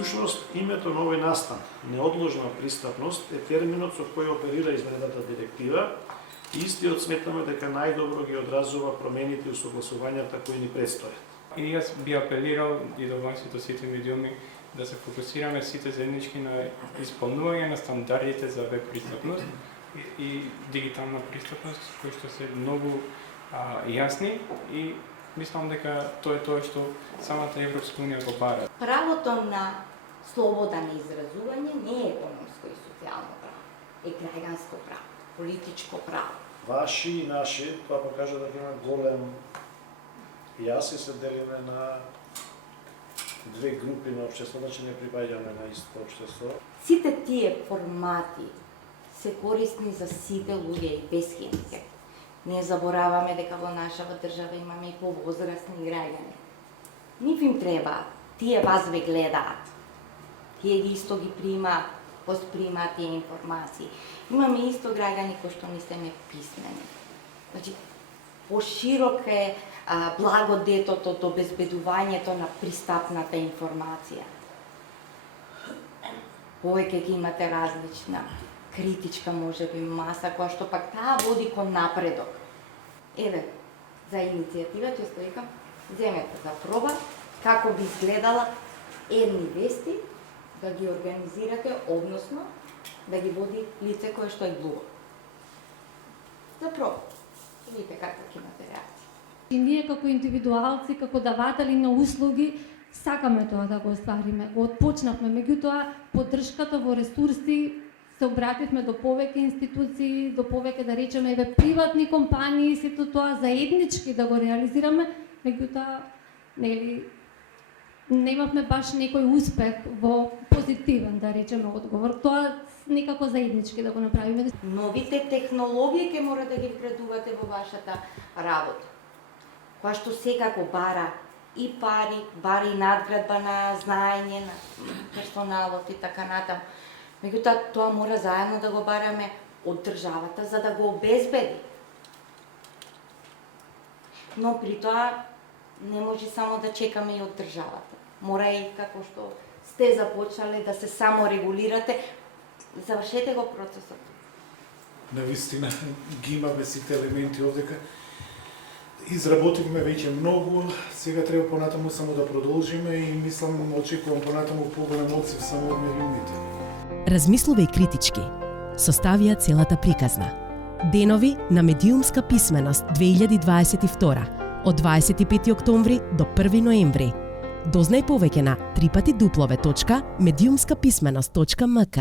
Всушност, името на овој настан, неодложна пристапност, е терминот со кој оперира изменетата директива и истиот сметаме дека најдобро ги одразува промените и усогласувањата кои ни предстојат. И јас би апелирал и до вас и до сите медиуми да се фокусираме сите заеднички на исполнување на стандардите за веб пристапност и дигитална пристапност, кои што се многу јасни и мислам дека тоа е тоа што самата Европска унија го бара. Правото на слобода на изразување не е економско и социјално право, е граѓанско право, политичко право. Ваши и наши, тоа покажа дека има голем јас и се делиме на две групи на општество, значи не припаѓаме на исто општество. Сите тие формати се корисни за сите луѓе и без хендикеп. Не забораваме дека во нашава држава имаме и повозрастни граѓани. Нив им треба, тие вас ве гледаат. Тие исто ги примаат, воспримаат тие информации. Имаме исто граѓани кои што не се писмени. Значи, поширок е благодетото до обезбедувањето на пристапната информација. Повеќе ги имате различна критичка можеби маса, која што пак таа води кон напредок. Еве, за иницијатива ќе викам, земете за проба како би изгледала едни вести да ги организирате, односно да ги води лице кое што е глуво. За проба. Видите како ќе имате реакција. И ние како индивидуалци, како даватели на услуги, сакаме тоа да го оствариме. Го отпочнавме, меѓутоа поддршката во ресурси се обративме до повеќе институции, до повеќе да речеме еве приватни компании, сето тоа заеднички да го реализираме, меѓутоа нели немавме баш некој успех во позитивен, да речеме, одговор. Тоа некако заеднички да го направиме. Новите технологии ќе мора да ги вградувате во вашата работа, која што секако бара и пари, бара и надградба на знаење на персоналот и така натаму. Меѓутоа, тоа мора заедно да го бараме од државата за да го обезбеди. Но при тоа не може само да чекаме и од државата. Мора и, како што сте започнале, да се саморегулирате. Завршете го процесот. Навистина ги имаме сите елементи овдека. Изработивме веќе многу, сега треба понатаму само да продолжиме и мислам, очекувам понатаму поголем одсев само од медиумите. Размислувај критички. Составија целата приказна. Денови на медиумска писменост 2022 од 25 октомври до 1 ноември. Дознај повеќе на www.mediumskapисmenost.mk.